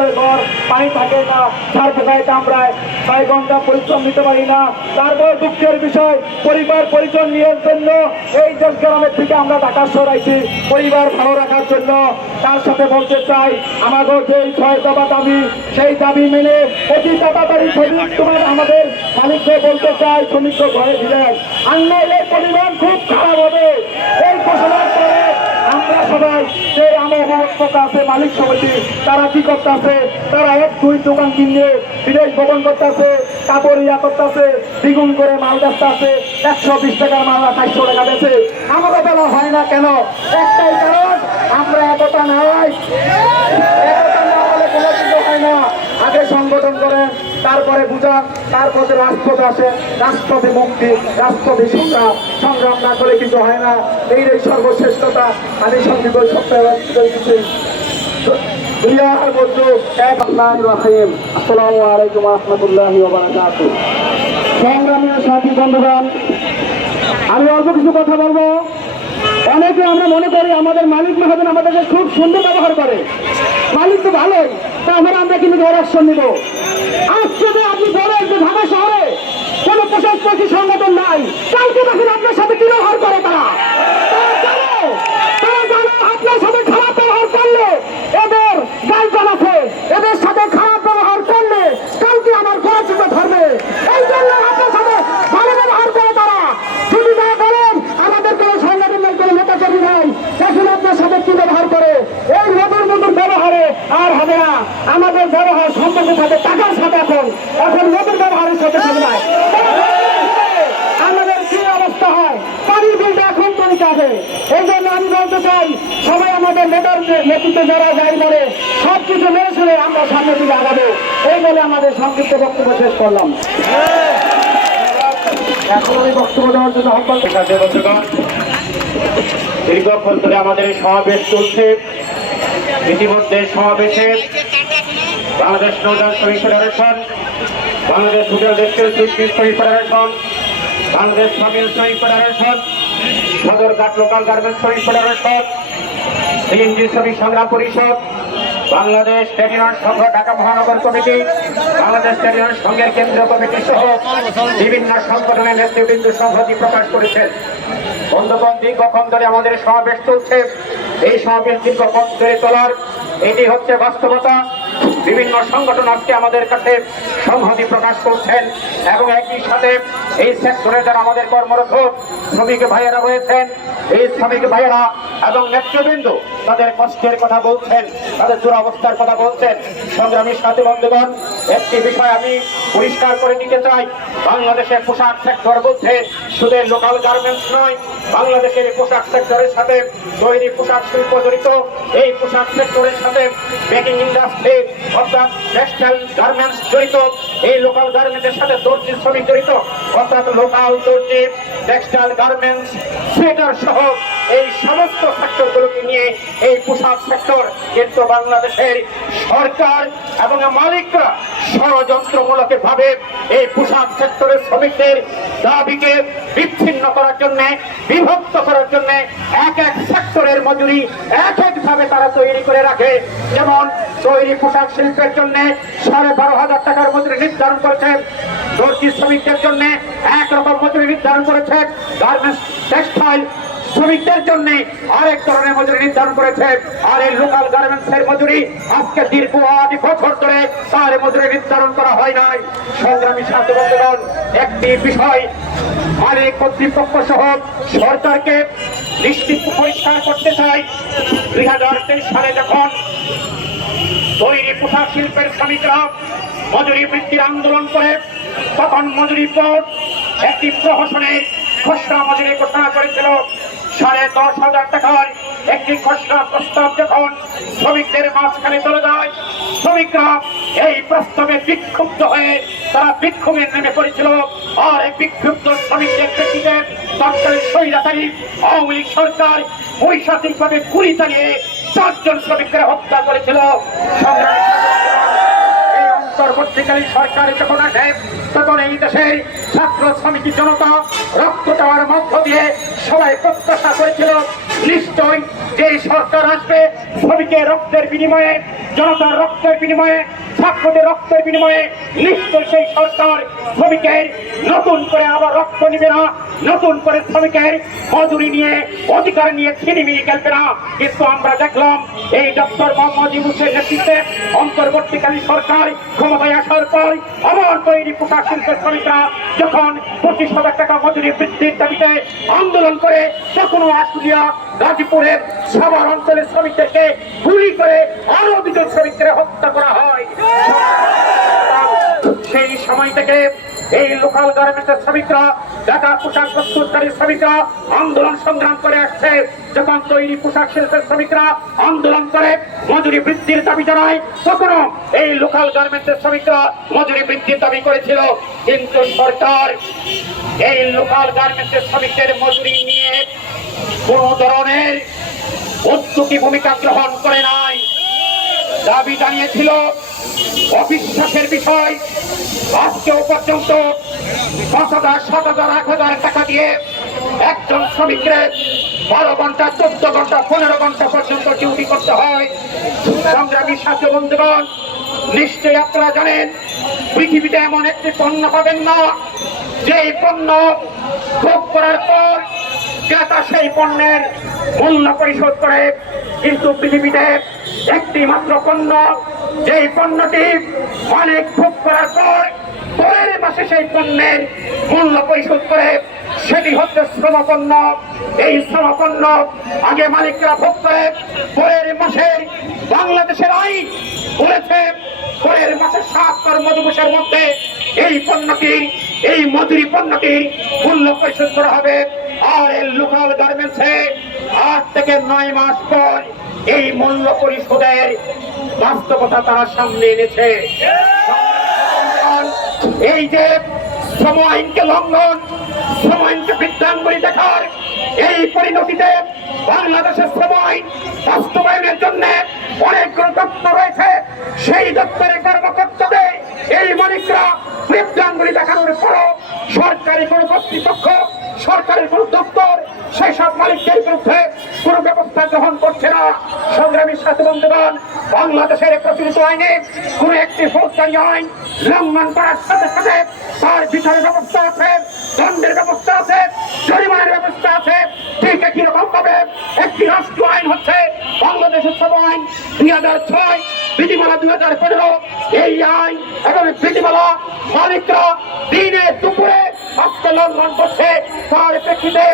ভিতরে ঘর, পানি থাকে না, সার পোকায় কামড়ায়। ছয় ঘণ্টা পরিশ্রম নিতে পারি না। তারপর দুঃখের বিষয়, পরিবার, পরিজন নিয়ে জন্য এই দেশ গ্রামের থেকে আমরা ঢাকা সরাইছি পরিবার ভালো রাখার জন্য। তার সাথে বলতে চাই আমাদের যে ছয় দফা দাবি সেই দাবি মেনে অতি তাড়াতাড়ি শ্রমিক তোমার আমাদের মালিককে বলতে চাই, শ্রমিককে ঘরে দিলেন। আন্দোলনের পরিমাণ খুব খারাপ হবে। মালিক সমিতি, তারা কি করতেছে? তারা এক, দুই দোকান কিনে বিদেশ ভবন করতেছে, কাপড় ইয়া করতেছে, দ্বিগুণ করে মাল বেচতেছে, একশো বিশ টাকার মাল আঠাইশশো টাকা বেছে আমাদের বেলা হয় না কেন? একটাই কারণ, আমরা এতটা নাই একতা না হলে কোনো কিছু হয় না আগে সংগঠন করেন তারপরে বুঝান তারপরে রাজপথ আসে। রাজপথে মুক্তি, রাজপথে সংগ্রাম। সংগ্রাম না করে কিছু হয় না। এই এই সর্বশ্রেষ্ঠতা, আমি সংগীত সপ্তাহে আমি অল্প কিছু কথা বলব। অনেকে আমরা মনে করি আমাদের মালিক মহাজন আমাদেরকে খুব সুন্দর ব্যবহার করে। মালিক তো ভালো তাহলে আমরা কিন্তু ধরাশন নিব। আজ যদি আপনি বলেন যে ঢাকা শহরে কোনো প্রশাসন সংগঠন নাই, কালকে দেখেন আপনার সাথে কি ব্যবহার করে তারা তারা জানো তারা জানো আপনার সাথে খারাপ ব্যবহার করলে এদের গার্জেন আছে এদের সাথে খারাপ ব্যবহার করলে কালকে আমার গোড়া চিন্তা ধরবে এই জন্য আপনার সাথে ভালো ব্যবহার করে তারা যদি না বলেন আমাদের কোনো সংগঠন নাই কোনো নেতা কর্মী নাই দেখুন আপনার সাথে কি ব্যবহার করে এই মধুর মধুর ব্যবহারে আর হবে না আমাদের ব্যবহার সম্পর্কের সাথে টাকার সাথে এখন। এখন মধুর ব্যবহারের সাথে নাই আমাদের কি অবস্থা হয়? পানির বিলটা এখন তৈরি আছে এই জন্য আমি বলতে চাই, সবাই আমাদের নেতার নেতৃত্বে যারা যাই বলে সব কিছু মেনে শুনে আমরা সামনের দিকে আগাবো। এই বলে আমাদের সংক্ষিপ্ত বক্তব্য শেষ করলাম। এখন দীর্ঘক্ষণ ধরে আমাদের সমাবেশ চলছে। ইতিমধ্যে সমাবেশে বাংলাদেশ নৌযান শ্রমিক ফেডারেশন, বাংলাদেশ হোটেল রেস্টুরেন্ট শ্রমিক ফেডারেশন, বাংলাদেশ সামিল শ্রমিক ফেডারেশন সদরঘাট লোকাল গার্মেন্টস শ্রমিক ফেডারেশন সিএনজি শ্রমিক সংগ্রাম পরিষদ, বাংলাদেশ ট্রেড ইউনিয়ন সংঘ, ঢাকা মহানগর কমিটি, বাংলাদেশ ট্রেড সংঘের কেন্দ্রীয় কমিটি সহ বিভিন্ন সংগঠনের নেতৃবৃন্দ সংহতি প্রকাশ করেছেন। বন্ধুগণ, দীর্ঘক্ষণ ধরে আমাদের সমাবেশ চলছে। এই সমাবেশ দীর্ঘক্ষণ ধরে তোলার এটি হচ্ছে বাস্তবতা। বিভিন্ন সংগঠন আজকে আমাদের কাছে সংহতি প্রকাশ করছেন এবং একই সাথে এই সেক্টরে যারা আমাদের কর্মরত শ্রমিক ভাইয়েরা রয়েছেন, এই শ্রমিক ভাইয়েরা এবং নেতৃবৃন্দ তাদের কষ্টের কথা বলছেন, তাদের দুরবস্থার কথা বলছেন। সংগ্রামী সাথী বন্ধুগণ, একটি বিষয় আমি পরিষ্কার করে দিতে চাই। বাংলাদেশের পোশাক সেক্টর বলতে শুধু লোকাল গার্মেন্টস নয়, বাংলাদেশের পোশাক সেক্টরের সাথে তৈরি পোশাক শিল্প জড়িত। এই পোশাক সেক্টরের সাথে বেকিং ইন্ডাস্ট্রি অর্থাৎ টেক্সটাইল গার্মেন্টস জড়িত। এই লোকাল গার্মেন্টের সাথে দর্জি শ্রমিক জড়িত। অর্থাৎ লোকাল দর্জি টেক্সটাইল গার্মেন্টস সোয়েটার সহ এই সমস্ত সেক্টরগুলোকে নিয়ে এই পোশাক সেক্টর কিন্তু বাংলাদেশের সরকার এবং মালিকরা ষড়যন্ত্রমূলক ভাবে এই পোশাক সেক্টরের শ্রমিকদের দাবিকে বিচ্ছিন্ন করার জন্য, বিভক্ত করার জন্য এক এক সেক্টরের মজুরি এক এক ভাবে তারা তৈরি করে রাখে। যেমন তৈরি পোশাক শিল্পের জন্য সাড়ে বারো হাজার টাকার মজুরি নির্ধারণ করেছে। দর্জি শ্রমিকদের জন্য একরকম মজুরি নির্ধারণ করেছে। গার্মেন্টস, টেক্সটাইল শ্রমিকদের জন্য আরেক ধরনের মজুরি নির্ধারণ করেছে। আর এই লোকাল গার্মেন্টস এর মজুরি আজকে দীর্ঘ আদি বছর ধরে তার মজুরি নির্ধারণ করা হয় নাই। সংগ্রামী সাথী বন্ধুগণ, একটি বিষয় মালিক কর্তৃপক্ষ সহ সরকারকে নিশ্চিত পরিষ্কার করতে চাই। দুই হাজার তেইশ সালে যখন তৈরি পোশাক শিল্পের শ্রমিকরা মজুরি বৃদ্ধির আন্দোলন করে, তখন মজুরি বোর্ড একটি প্রহসনের খসড়া মজুরি ঘোষণা করেছিল। সাড়ে দশ হাজার টাকার একটি খসড়া প্রস্তাব যখন শ্রমিকদের মাঝখানে চলে যায়, শ্রমিকরা এই প্রস্তাবে বিক্ষুব্ধ হয়ে তারা বিক্ষোভে নেমে পড়েছিল। আর এই বিক্ষুব্ধ শ্রমিকদের প্রেক্ষিতে তৎকালীন স্বৈরাচারী আওয়ামী লীগ সরকার বৈশাখিকভাবে গুলি চালিয়ে চারজন শ্রমিকদের হত্যা করেছিল। তখন এই দেশের ছাত্র শ্রমিক জনতা রক্ত দিয়ে সবাই প্রত্যাশা করেছিল, নিশ্চয় যে সরকার আসবে, শ্রমিকের রক্তের বিনিময়ে, জনতার রক্তের বিনিময়ে ছাত্রদের রক্তের বিনিময়ে নিশ্চয় সেই সরকার শ্রমিকের নতুন করে আবার রক্ত নিবে না, নতুন করে শ্রমিকের মজুরি নিয়ে, অধিকার নিয়ে ছিনিমিনি খেলবে না। কিন্তু আমরা দেখলাম এই ডক্টর মোহাম্মদ ইউনুসের নেতৃত্বে অন্তর্বর্তীকালীন সরকার ক্ষমতায় আসার পর আমার তৈরি পোশাক শিল্পের শ্রমিকরা যখন পঁচিশ হাজার টাকা মজুরি বৃদ্ধির দাবিতে আন্দোলন করে, তখনও আশুলিয়া, গাজীপুরের সবার অঞ্চলের শ্রমিকদেরকে গুলি করে আরও দুজন শ্রমিকদের হত্যা করা হয়। সেই সময় থেকে এই লোকাল গার্মেন্টের শ্রমিকরা, ঢাকা পোশাক প্রস্তুতকারী শ্রমিকরা আন্দোলন সংগ্রাম করে আসছে। যখন তৈরি পোশাক শিল্পের শ্রমিকরা আন্দোলন করে, মজুরি বৃদ্ধির দাবি জানায় এই লোকাল গার্মেন্টের শ্রমিকরা মজুরি বৃদ্ধির দাবি করেছিল। কিন্তু সরকার এই লোকাল গার্মেন্টের শ্রমিকদের মজুরি নিয়ে কোন ধরনের উদ্যোগী ভূমিকা গ্রহণ করে নাই দাবি জানিয়েছিল অবিশ্বাসের বিষয়। আজকেও পর্যন্ত পাঁচ হাজার, সাত হাজার, এক হাজার টাকা দিয়ে একজন শ্রমিককে বারো ঘণ্টা, চোদ্দ ঘণ্টা, পনেরো ঘণ্টা পর্যন্ত ডিউটি করতে হয়। সংগ্রামী সাথে বন্ধুগণ, নিশ্চয়ই আপনারা জানেন, পৃথিবীতে এমন একটি পণ্য পাবেন না, যেই পণ্য ভোগ করার পর ক্রেতা সেই পণ্যের মূল্য পরিশোধ করে কিন্তু পৃথিবীতে একটি মাত্র পণ্য, যেই পণ্যটি অনেক ভোগ করার পর পরের মাসে সেই পণ্যের মূল্য পরিশোধ করে, সেটি হচ্ছে শ্রমপণ্য এই শ্রমপণ্য আগে মালিকরা ভোগ করে, পরের মাসের বাংলাদেশের আইন বলেছে পরের মাসে সাত কর্মদিবসের মধ্যে এই পণ্যটি, এই মজুরি পণ্যটি মূল্য পরিশোধ করা হবে। আর এই লোকাল থেকে নয় মাস পর এই মূল্য পরিশোধের বাস্তবতা তারা সামনে এনেছে। এই যে শ্রম আইনকে লঙ্ঘন শ্রম আইনকে বৃদ্ধাঙ্গুলি দেখার এই পরিণতিতে বাংলাদেশের শ্রম আইন বাস্তবায়নের জন্য অনেকগুলো দপ্তর রয়েছে। সেই দপ্তরের কর্মকর্তাদের এই মালিকরা বৃদ্ধাঙ্গুলি দেখানোর পরও সরকারি কোনো কর্তৃপক্ষ, সরকারের কোন দপ্তর সেই সব মালিকদের বিরুদ্ধে কোন ব্যবস্থা গ্রহণ করছে না। সংগ্রামীর সাথে বন্ধুগণ, বাংলাদেশের প্রচলিত আইনে কোন একটি ফৌজদারি আইন লঙ্ঘন করার সাথে সাথে তার বিচারের ব্যবস্থা আছে, দণ্ডের ব্যবস্থা আছে, জরিমানার ব্যবস্থা আছে। ঠিক একই রকম ভাবে একটি রাষ্ট্র আইন হচ্ছে বাংলাদেশের সব আইন দুই হাজার ছয়, বিধিমালা দুই হাজার পনেরো। এই আইন এবং বিধিমালা মালিকরা দিনে দুপুরে আজকে লঙ্ঘন করছে। তার প্রেক্ষিতে